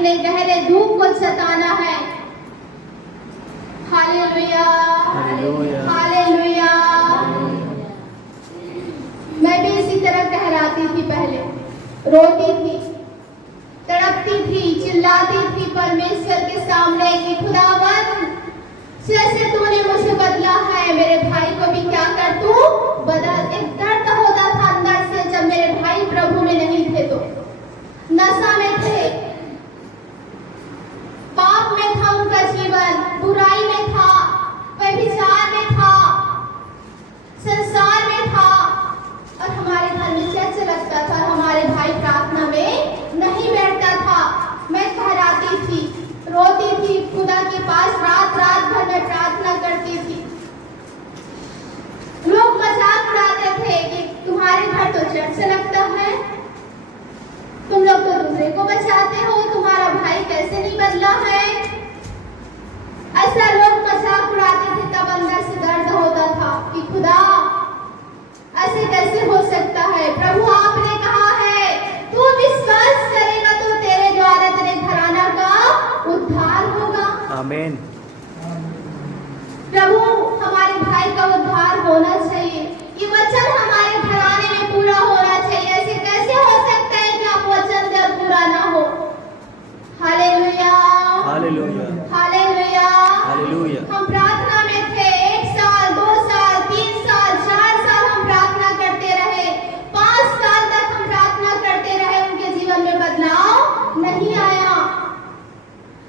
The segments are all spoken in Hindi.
इतने गहरे दुख को सताना है। Hallelujah, hallelujah. मैं भी इसी तरह कहराती थी, पहले रोती थी, तड़पती थी, चिल्लाती थी परमेश्वर के सामने कि खुदावन जैसे तूने मुझे बदला है, मेरे भाई को भी क्या कर तू बदल। एक दर्द होता था अंदर से जब मेरे भाई प्रभु में नहीं थे, तो नशा में थे, पाप में था उनका जीवन, बुराई में था, व्यभिचार में था, संसार में था, और हमारे घर में चर्च लगता था, हमारे भाई प्रार्थना में नहीं बैठता था। मैं कहराती थी, रोती थी, खुदा के पास रात रात भर में प्रार्थना करती थी। लोग मजाक उड़ाते थे कि तुम्हारे घर तो चर्च लगता है, तुम लोग तो दूसरे को बचाते हो, तुम्हारा भाई कैसे नहीं बदला है। ऐसा लोग मजाक उड़ाते थे। तब अंदर से दर्द होता था कि खुदा ऐसे कैसे हो सकता है। प्रभु आपने कहा है तू विश्वास करेगा तो तेरे द्वारा तेरे घराना का उद्धार होगा। आमीन। प्रभु हमारे भाई का उद्धार होना चाहिए, ये वचन हमारे घराने में पूरा होना चाहिए। ऐसे कैसे हो सकता है कि आप वचन दे और पूरा ना हो। Hallelujah, hallelujah, hallelujah, hallelujah. हम प्रार्थना में थे, 1 साल 2 साल 3 साल 4 साल हम प्रार्थना करते रहे, 5 साल तक हम प्रार्थना करते रहे, उनके जीवन में बदलाव नहीं आया,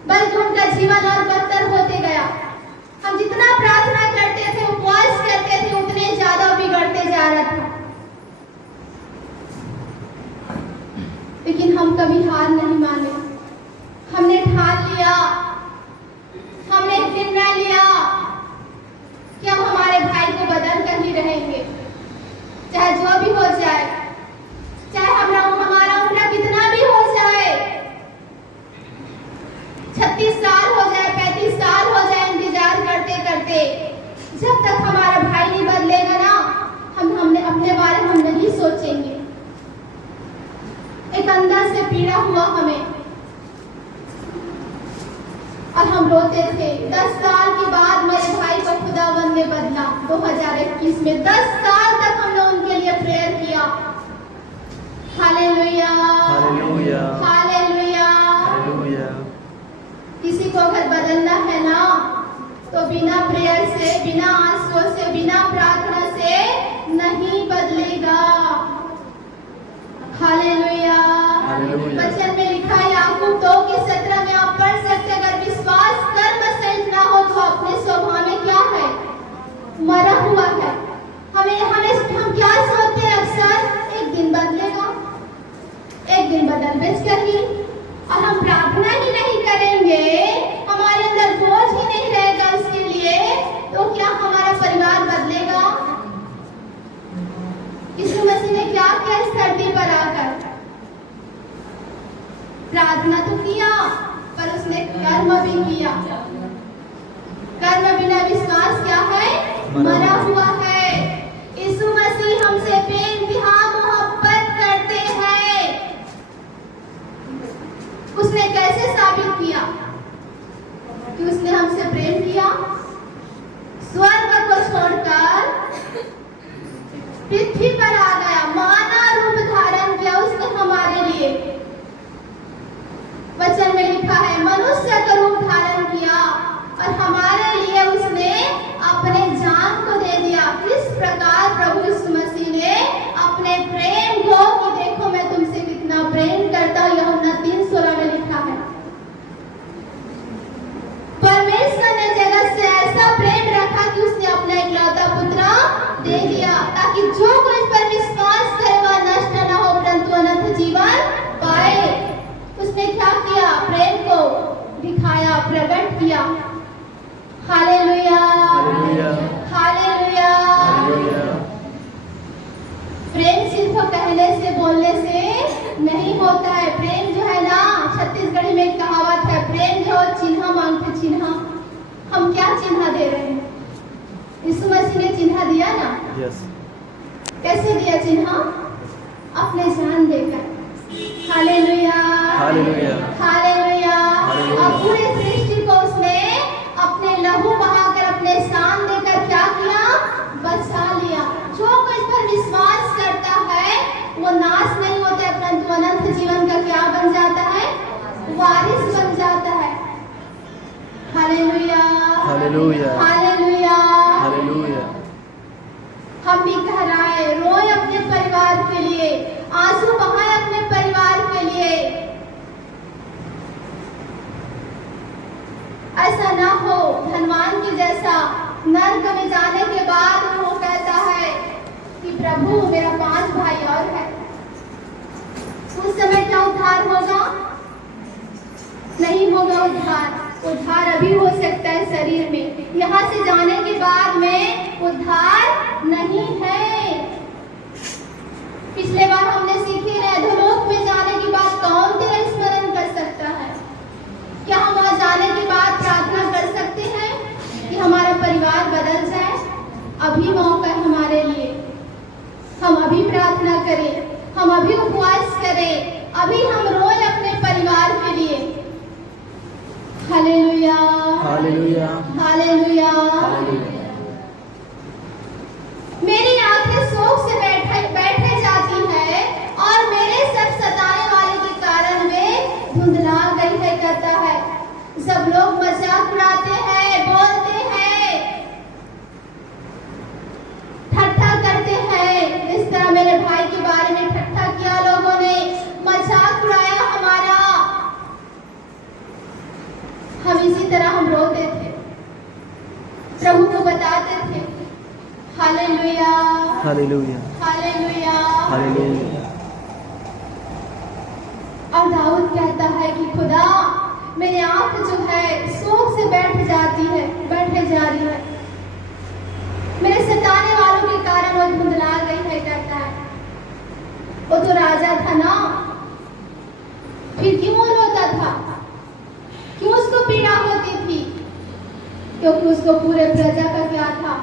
बल्कि उनका जीवन और बदतर होते गया। हम जितना प्रार्थना करते थे, उपवास करते थे, उतने ज्यादा बिगड़ते जा रहा था। लेकिन हम कभी हार नहीं माने। हमने ठान लिया, हमने निर्णय लिया कि हम हमारे भाई को बदल कर ही रहेंगे, चाहे जो भी हो जाए, चाहे हमारा उम्र कितना भी हो जाए, 36 साल हो जाए, 35 साल हो जाए, इंतजार करते करते, जब तक हमारा भाई नहीं बदलेगा ना, हमने अपने बारे में हम नहीं सोचेंगे। एक अंदर से पीड़ा हुआ हमें, और हम रोते थे। 10 साल के बाद मेरे भाई को खुदावन ने बदला 2021 में। 10 साल तक हमने उनके लिए प्रेयर किया। Hallelujah, hallelujah, hallelujah, hallelujah. किसी को अगर बदलना है ना, तो बिना प्रेयर से, बिना आंसू से, बिना प्रार्थना से नहीं बदलेगा। हालेलुया। वचन में लिखा है याकूब 2:17 में आप पढ़ सकते, अगर विश्वास कर्म सहित ना हो तो अपने स्वभाव में क्या है, मरा हुआ है। हम क्या सोचते हैं अक्सर, एक दिन बदलेगा, एक दिन बदल बेच कर ही, और हम प्रार्थना ही नहीं करेंगे, हमारे अंदर बोझ ही नहीं रहेगा उसके लिए, तो क्या हमारा परिवार बदलेगा? यीशु मसीह ने क्या किया इस धरती पर आकर? प्रार्थना तो किया, पर उसने कर्म भी किया। कर्म बिना विश्वास क्या है, मरा हुआ है। यीशु मसीह हमसे बेइंतहा मोहब्बत करते हैं। उसने कैसे साबित किया कि उसने हमसे प्रेम किया? स्वर्ग को छोड़कर पृथ्वी पर आ गया, मानव रूप धारण किया उसने हमारे लिए। वचन में लिखा है मनुष्य का रूप धारण किया, और हमारे लिए उसने अपने जान को दे दिया। इस प्रकार प्रभु यीशु मसीह ने अपने प्रेम को, कि देखो मैं तुमसे कितना प्रेम करता हूँ, यूहन्ना 3:16 में लिखा है। परमेश्वर ने जगत से ऐसा प्रेम रखा कि उसने अपना इकलौता पुत्र दे दिया, ताकि जो कोई पर विश्वास करे वह नष्ट न हो, परंतु अनंत जीवन पाए। उसने क्या किया? प्रेम को दिखाया, प्रकट किया। Hallelujah, hallelujah, hallelujah. प्रेम सिर्फ कहने से, बोलने से नहीं होता है। प्रेम जो है ना, छत्तीसगढ़ी में एक कहावत है, प्रेम जो चिन्ह मांगते चिन्ह। हम क्या चिन्ह दे रहे हैं? यीशु मसीह ने चिन्ह दिया ना। यस। कैसे दिया चिन्ह? अपने जान देकर। Hallelujah, hallelujah, hallelujah. और पूरे सृष्टि को उसने अपने लहू बहाकर अपने शान देकर क्या किया? बचा लिया। जो कोई इस पर विश्वास करता है वो नाश नहीं होता, परंतु अनंत जीवन का क्या बन जाता है? वारिस बन जाता है। Hallelujah, hallelujah, hallelujah, hallelujah. हम भी घराए रोए अपने परिवार के लिए, आंसू बहाए अपने परिवार के लिए। ऐसा ना हो धनवान के जैसा नर्क में जाने के बाद वो कहता है कि प्रभु मेरा 5 भाई और है। उस समय क्या उद्धार होगा? नहीं होगा उद्धार। उद्धार अभी हो सकता है शरीर में, यहाँ से जाने के बाद में उद्धार नहीं है। पिछले बार हमने सीखी है अधोलोक में जाने के बाद कौन तेरा स्मरण कर सकता है? क्या हम वहाँ जाने के बाद प्रार्थना कर सकते हैं कि हमारा परिवार बदल जाए? अभी मौका है हमारे लिए। हम अभी प्रार्थना करें, हम अभी उपवास करें, अभी हम रोए अपने परिवार के लिए। Hallelujah, hallelujah, hallelujah. हालेलुया। मेरी आंखें शोक से बैठे जाती है और मेरे सब सताने वाले के कारण में धुंधला गई है, कहता है। सब लोग मजाक उड़ाते हैं, बोलते हैं, ठट्ठा करते हैं। इस तरह मेरे भाई के बारे में ठट्ठा किया लोगों ने, मजाक उड़ाया हमारा। हम इसी तरह हम रोते थे, प्रभु को बताते थे। Hallelujah, hallelujah, hallelujah, hallelujah. और दाऊद कहता है कि खुदा मेरी आंख जो है शोक से बैठे जा रही है, मेरे सताने वालों के कारण वो धुंधला गई है, कहता है। वो तो राजा था ना, फिर क्यों रोता था? क्यों उसको पीड़ा होती थी? क्योंकि उसको पूरे प्रजा का क्या था?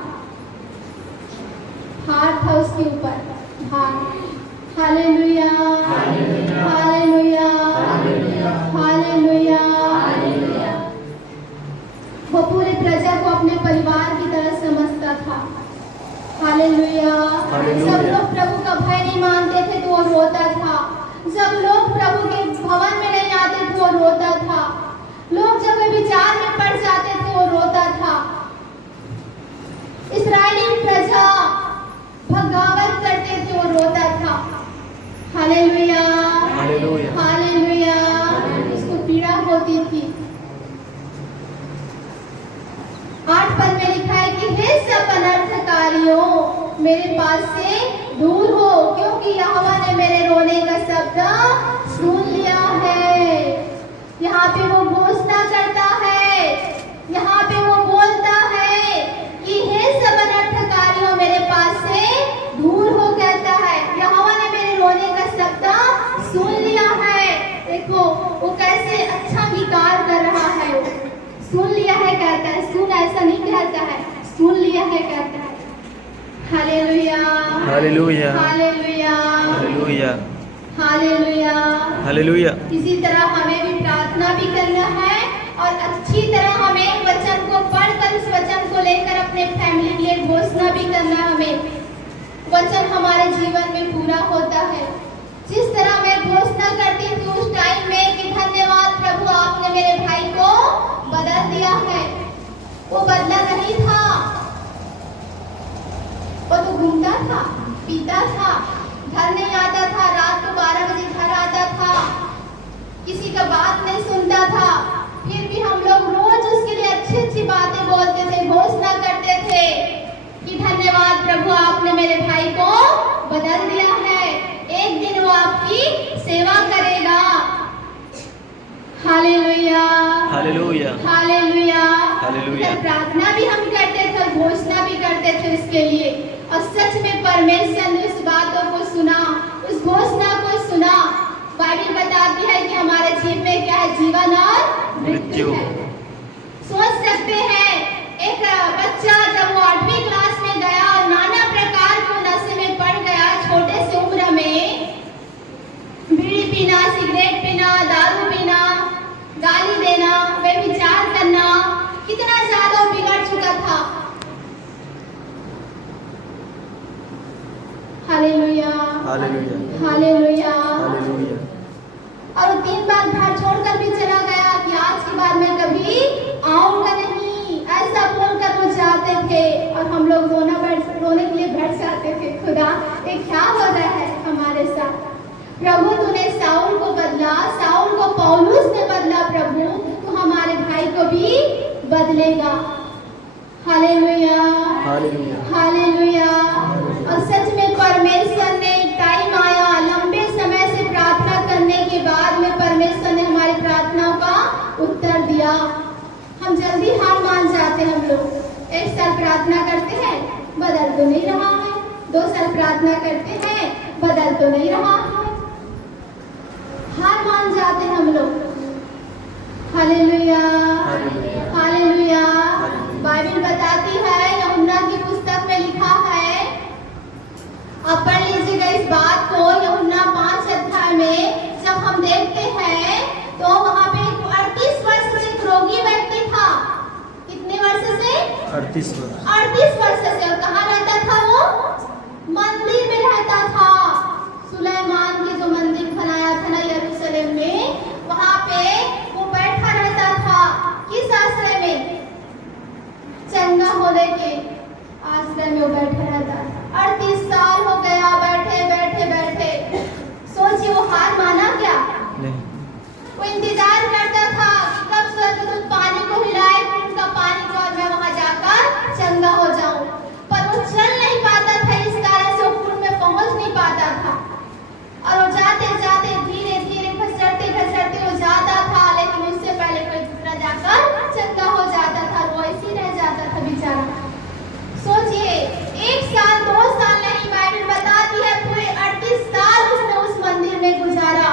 हार था उसके ऊपर, भार। Hallelujah, hallelujah, hallelujah. वो पूरे प्रजा को अपने परिवार की तरह समझता था। हालेलुया। सब लोग प्रभु का भय नहीं मानते थे तो वो रोता था। जब लोग प्रभु के भवन में नहीं आते थे वो रोता था। लोग जब विचार में पड़ जाते थे वो रोता था। इस्राएली प्रजा बगावत करते थे वो रोता था। Hallelujah, hallelujah, hallelujah. उसको पीड़ा होती थी। 8 पद में लिखा है कि हे सब अनर्थकारियों मेरे पास से दूर हो, क्योंकि यहोवा ने मेरे रोने का शब्द सुन लिया है। यहाँ पे वो घोषणा करता है, यहाँ पे वो बोलता है कि हे सब अनर्थकारियों मेरे पास से दूर हो, कहता है। यहोवा ने मेरे रोने का शब्द सुन लिया है। देखो वो कैसे अच्छा अंगीकार कर रहा है। वो सुन लिया है कहता है, सुन ऐसा नहीं कहता है, सुन लिया है कहता है। Hallelujah, hallelujah, hallelujah, hallelujah, hallelujah, hallelujah. इसी तरह हमें भी प्रार्थना भी करना है और अच्छी तरह हमें वचन को पढ़कर उस वचन को लेकर अपने फैमिली के लिए घोषणा भी करना है। हमें वचन हमारे जीवन में पूरा होता है। जिस तरह मैं घोषणा करती थी उस टाइम में कि धन्यवाद प्रभु आपने मेरे भाई को बदल दिया है, वो बदला नहीं था। वो तो घूमता था, पीता था, घर नहीं आता था, रात को 12 बजे घर आता था, किसी का बात नहीं सुनता था। फिर भी हम लोग रोज उसके लिए अच्छी अच्छी बातें बोलते थे, घोषणा करते थे कि धन्यवाद प्रभु आपने मेरे भाई को बदल दिया है, एक दिन वो आपकी सेवा करेगा। Hallelujah, hallelujah, hallelujah, hallelujah. प्रार्थना भी हम करते थे और घोषणा भी करते थे उसके लिए। और सच में परमेश्वर ने उस बातों को सुना, उस घोषणा को सुना। बाइबल बताती है कि हमारे जीवन में क्या है? जीवन और मृत्यु है। सोच सकते हैं एक बच्चा जब वो 8वीं क्लास में गया और नाना प्रकार के नशे में पड़ गया, छोटे से उम्र में बीड़ी पीना, सिगरेट पीना, दारू पीना, गाली देना, हालेलुया हालेलुया हालेलुया। हालेलुया। और वो 3 बार घर छोड़कर भी चला गया कि आज के बाद मैं कभी आऊंगा नहीं, ऐसा बोलकर वो जाते थे। और हम लोग रोने के लिए बैठ जाते थे, खुदा ये क्या हो रहा है हमारे साथ। प्रभु तूने साउल को बदला, साउल को पौलुस ने बदला, प्रभु तू हमारे भाई को भी बदलेगा। Hallelujah hallelujah. हालेलुया। और सच में परमेश्वर ने टाइम आया, लंबे समय से प्रार्थना करने के बाद में परमेश्वर ने हमारी प्रार्थनाओं का उत्तर दिया। हम जल्दी हार मान जाते हैं। हम लोग 1 साल प्रार्थना करते हैं, बदल तो नहीं रहा है। 2 साल प्रार्थना करते हैं, बदल तो नहीं रहा है। हार मान जाते हैं हम लोग। Hallelujah hallelujah. बाइबल बताती है, यूहन्ना की पुस्तक में लिखा है, आप पढ़ लीजिएगा इस बात को। यूहन्ना 5 अध्याय में जब हम देखते हैं तो वहाँ पे 38 वर्ष से एक रोगी व्यक्ति था। कितने वर्ष से? 38 वर्ष। 38 वर्ष से। और कहाँ रहता था वो? मंदिर में रहता था। सुलेमान के जो मंदिर बनाया था ना यरूशलेम में, वहाँ पे वो बैठा रहता था। किस आश्रय में? चंगा होने के आश्रय में वो बैठा रहता था। 38 साल हो गया बैठे बैठे बैठे। सोचिए वो हार माना क्या? नहीं। वो इंतजार करता था कि कब स्वर्गदूत पानी को हिलाए, उनका पानी को, और मैं वहां जाकर चंगा हो जाऊं। पर वो चल नहीं पाता था, इस कारण से वो कुंड में पहुंच नहीं पाता था। और वो जाते जाते धीरे धीरे घसरते घसरते वो जाता था, लेकिन उससे पहले कोई दूसरा जाकर चंगा हो जाता था। वो ऐसे रह जाता था बेचारा। सोचिए 1 साल 2 साल नहीं, बाइबल बताती है पूरे 38 साल उसने उस मंदिर में गुजारा।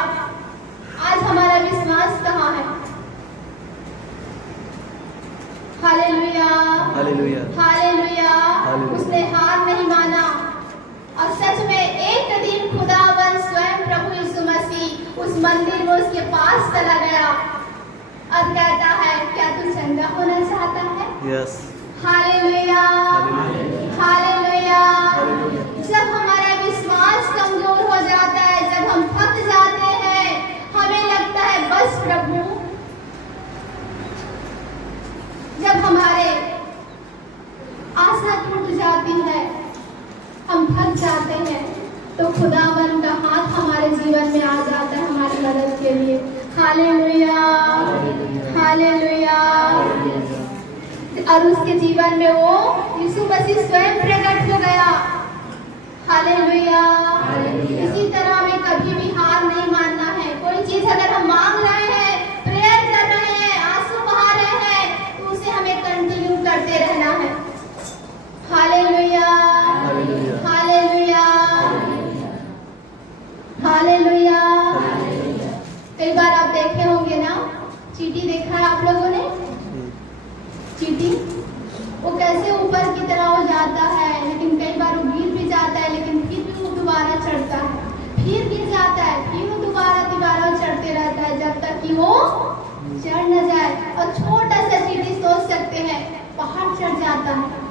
आज हमारा विश्वास कहाँ है? Hallelujah hallelujah. हालेलुया। हालेलुया। उसने हार नहीं माना। और सच में एक दिन खुदावन स्वयं प्रभु यीशु मसीह उस मंदिर में उसके पास चला गया और कहता है, क्या तू चंगा होना चाहता है? यस। Hallelujah hallelujah. हालेलुया। जब हमारा विश्वास कमजोर हो जाता है, जब हम थक जाते हैं, हमें लगता है बस प्रभु, जब हमारे आशा टूट जाती है, हम थक जाते हैं, तो खुदावन का हाथ हमारे जीवन में आ जाता है हमारी मदद के लिए। Hallelujah hallelujah. और उसके जीवन में वो यीशु मसीह स्वयं प्रकट हो गया। हालेलुया। इसी तरह हमें कभी भी हार नहीं मानना है। कोई चीज अगर हम मांग रहे हैं, प्रेयर कर रहे हैं, आंसू बहा रहे हैं, तो उसे हमें कंटिन्यू करते रहना है। Hallelujah hallelujah hallelujah. कई बार आप देखे होंगे ना, चींटी देखा है आप लोगों ने? चींटी वो कैसे ऊपर की तरह हो जाता है, लेकिन कई बार वो गिर भी जाता है, लेकिन फिर भी वो दोबारा चढ़ता है, फिर गिर जाता है, फिर वो दोबारा चढ़ते रहता है, जब तक कि वो चढ़ न जाए। और छोटा सा चींटी सोच सकते हैं पहाड़ चढ़ जाता है।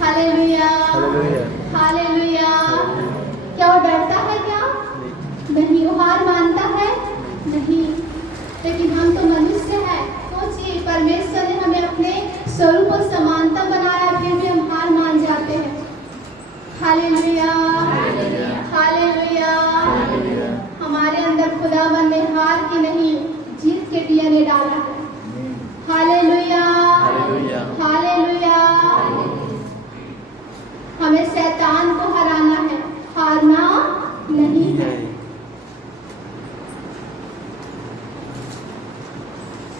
Hallelujah hallelujah. क्या वो डरता है? क्या नहीं। वो हार मानता है? नहीं। लेकिन हम तो मनुष्य हैं। सोचिए, परमेश्वर ने हमें अपने स्वरूप और समानता बनाया, फिर भी हम हार मान जाते हैं। Hallelujah hallelujah. हमारे अंदर खुदावन ने हार की नहीं, जीत के डीएनए डाला है। Hallelujah hallelujah. हमें शैतान को हराना है, हारना नहीं है।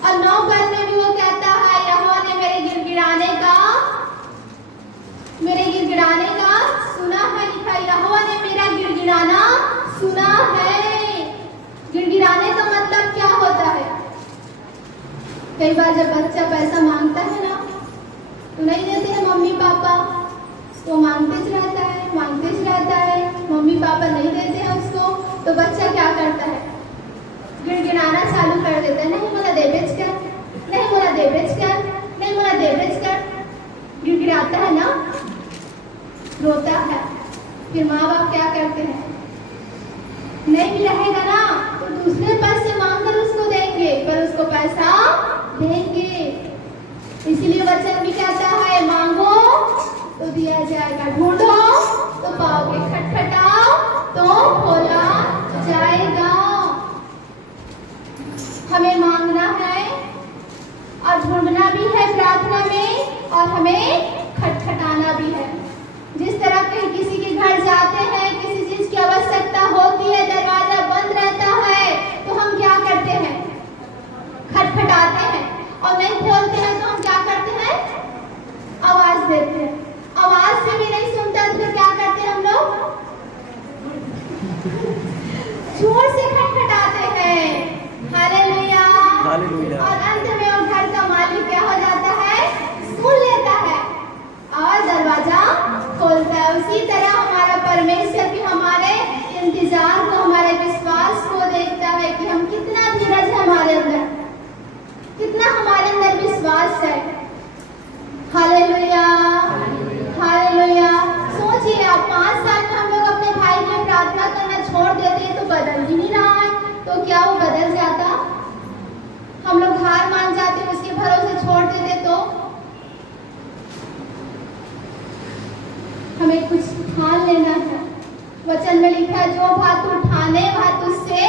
और 9 पद में भी वो कहता है, यहोवा ने मेरे गिड़गिड़ाने का सुना है। लिखा, यहोवा ने मेरा गिड़गिड़ाना सुना है। गिड़गिड़ाने का मतलब क्या होता है? कई बार जब बच्चा पैसा मांगता है ना, तो नहीं देते हैं मम्मी पापा, तो मांगते रहता है, मम्मी पापा नहीं देते हैं उसको, तो बच्चा क्या करता है? गिड़गिड़ाना चालू कर देता है, नहीं मला देवेच कर, नहीं मला देवेच कर, नहीं मला देवेच कर। गिड़गिड़ाता है ना, रोता है। फिर माँ बाप रहेगा ना तो दूसरे पास से मांगकर उसको देंगे, पर उसको पैसा देंगे। इसलिए वचन भी कहता है मांगो तो दिया जाएगा, ढूंढो तो पाओगे, खटखटाओ तो खोला जाएगा। हमें मांगना है और ढूंढना भी है प्रार्थना में, और हमें खटखटाना भी है। जिस तरह के किसी के घर जाते हैं, किसी चीज की आवश्यकता होती है, दरवाजा बंद रहता है तो हम क्या करते हैं? खटखटाते हैं, और नहीं खोलते हैं तो हम क्या करते हैं? आवाज देते हैं। आवाज से भी नहीं सुनता तो क्या करते हैं हम लोग? जोर से खटखटाते हैं। हालेलुया। हालेलुया। और अंत में वो घर का मालिक क्या हो जाता है? सुन लेता है और दरवाजा खोलता है। उसी तरह हमारा परमेश्वर भी हमारे इंतजार को, हमारे विश्वास को देखता है कि हम कितना धीरज है हमारे अंदर, कितना हमारे अंदर विश्वास है। Hallelujah, hallelujah. सोचिए आप 5 साल में हम लोग अपने भाई के लिए प्रार्थना करना छोड़ देते तो बदल ही नहीं रहा है, तो क्या वो बदल जाता? हम लोग हार मान जाते, उसके भरोसे छोड़ देते तो हमें कुछ ठान लेना है। वचन में लिखा है जो बात उठाने बात उससे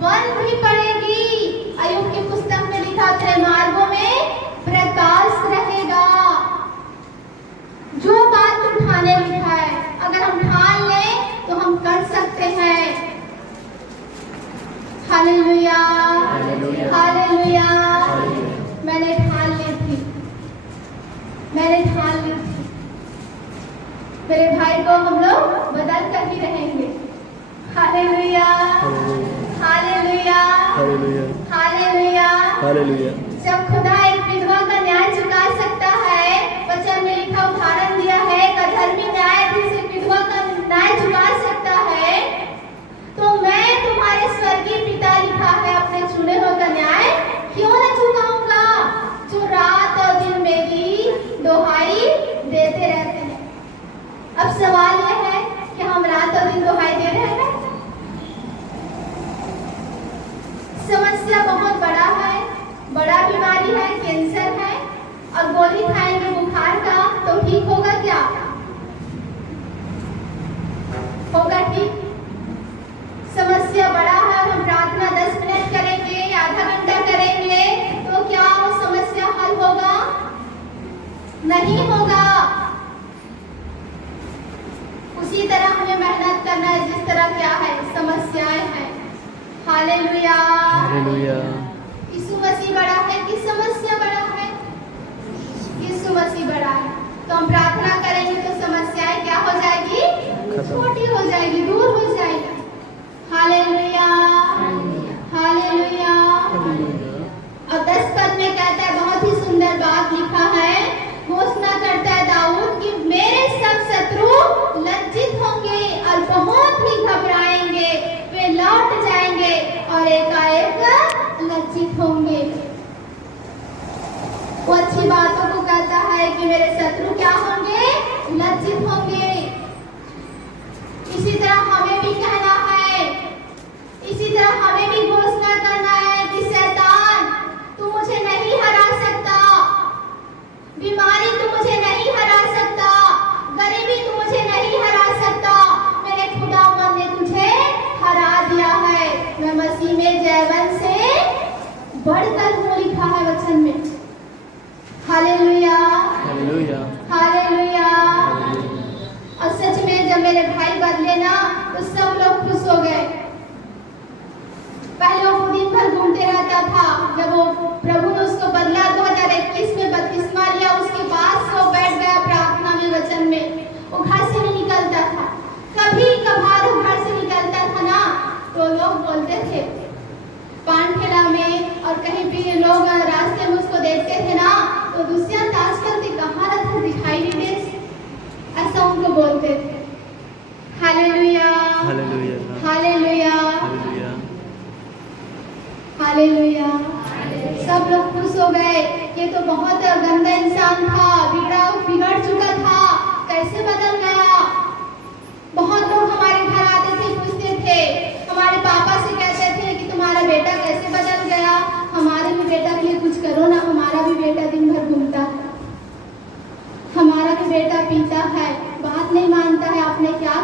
बन भी पड़ेगी। अय्यूब की पुस्तक में लिखा तेरे मार्गों में प्रकाश रहेगा। जो बात उठाने लिखा है, अगर हम ठान लें तो हम कर सकते हैं। Hallelujah, hallelujah. मैंने ठान ली थी, मैंने ठान ली थी, मेरे भाई को हम लोग बदल कर ही रहेंगे। Hallelujah, hallelujah, hallelujah, hallelujah. जब खुदा एक विधवा का न्याय चुका सकता है, वचन में लिखा उदाहरण दिया है, अधर्मी न्यायाधीश एक विधवा का न्याय चुका सकता है, तो मैं तुम्हारे स्वर्गीय पिता लिखा है अपने चुने हुए का न्याय क्यों न चुकाऊंगा, जो रात और दिन मेरी दोहाई देते रहते हैं। अब सवाल यह है कि हम रात और दिन दोहाई दे रहे हैं? समस्या बहुत बड़ा है, बड़ा बीमारी है, कैंसर है, और गोली खाएंगे बुखार का तो ठीक होगा क्या? होगा ठीक? समस्या बड़ा है, हम प्रार्थना 10 मिनट करेंगे, आधा घंटा करेंगे, तो क्या वो समस्या हल होगा? नहीं होगा। उसी तरह हमें मेहनत करना है जिस तरह क्या है समस्याएं हैं। Hallelujah, hallelujah. यीशु मसीह बड़ा है कि समस्या बड़ा है? यीशु मसीह बड़ा है। तो हम प्रार्थना करेंगे तो समस्याएं क्या हो जाएगी? छोटी हो जाएगी, दूर हो जाएगी। Hallelujah, hallelujah. और 10 पद में कहता है, बहुत ही सुंदर बात लिखा है, घोषणा करता है दाऊद कि मेरे सब शत्रु लज्जित होंगे और बहुत ही घबराएंगे, वे लौट जाएंगे और एकाएक लज्जित होंगे। वो अच्छी बातों को कहता है कि मेरे शत्रु क्या होंगे? लज्जित होंगे। इसी तरह हमें भी कहना है, इसी तरह हमें भी घोषणा करना है कि शैतान तू मुझे नहीं हरा सकता, बीमारी तू मुझे नहीं हरा सकता, गरीबी तू मुझे नहीं हरा सकता, मेरे खुदावंद ने तुझे हरा दिया है। मैं मसीह में जयवंत से बढ़कर हूँ, लिखा है वचन में। Hallelujah, hallelujah, hallelujah. और सच में जब मेरे भाई बदले ना तो सब लोग खुश हो गए। पहले वो दिन भर घूमते रहता था, जब वो प्रभु ने उसको बदला 2021 में 32वां लिया, उसके पास वो बैठ गया प्रार्थना में, वचन में। वो घर से नहीं निकलता था, कभी कभार वो घर से निकलता था ना तो लोग बोलते थे पान ठेला में और कहीं भी लोग रास्ते में उसको देखते थे ना तो दुष्यंत आजकल कहाँ रहता, दिखाई नहीं दे, ऐसा उनको बोलते थे। Hallelujah, hallelujah, hallelujah, hallelujah. सब लोग खुश हो गए। ये तो बहुत गंदा इंसान था, बिगड़ चुका था, कैसे बदल गया। बहुत लोग हमारे घर आते थे, पूछते थे हमारे पापा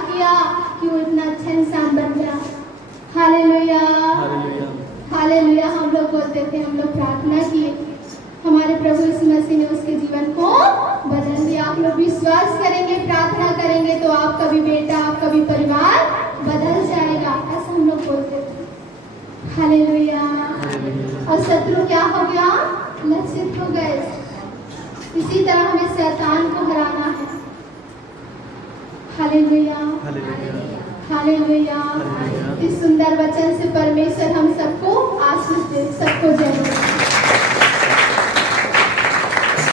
किया कि वो इतना अच्छा इंसान बन गया। Hallelujah, hallelujah. हालेलुया। हम लोग बोलते थे, हम लोग प्रार्थना किए, हमारे प्रभु यीशु मसीह ने उसके जीवन को बदल दिया। आप लोग विश्वास करेंगे, प्रार्थना करेंगे तो आपका भी बेटा, आपका भी परिवार बदल जाएगा, ऐसा हम लोग बोलते थे। हालेलुया। और शत्रु क्या हो गया? लज्जित हो गए। इसी तरह हमें शैतान को हराना है। Hallelujah, hallelujah. हालेलुया। इस सुंदर वचन से परमेश्वर हम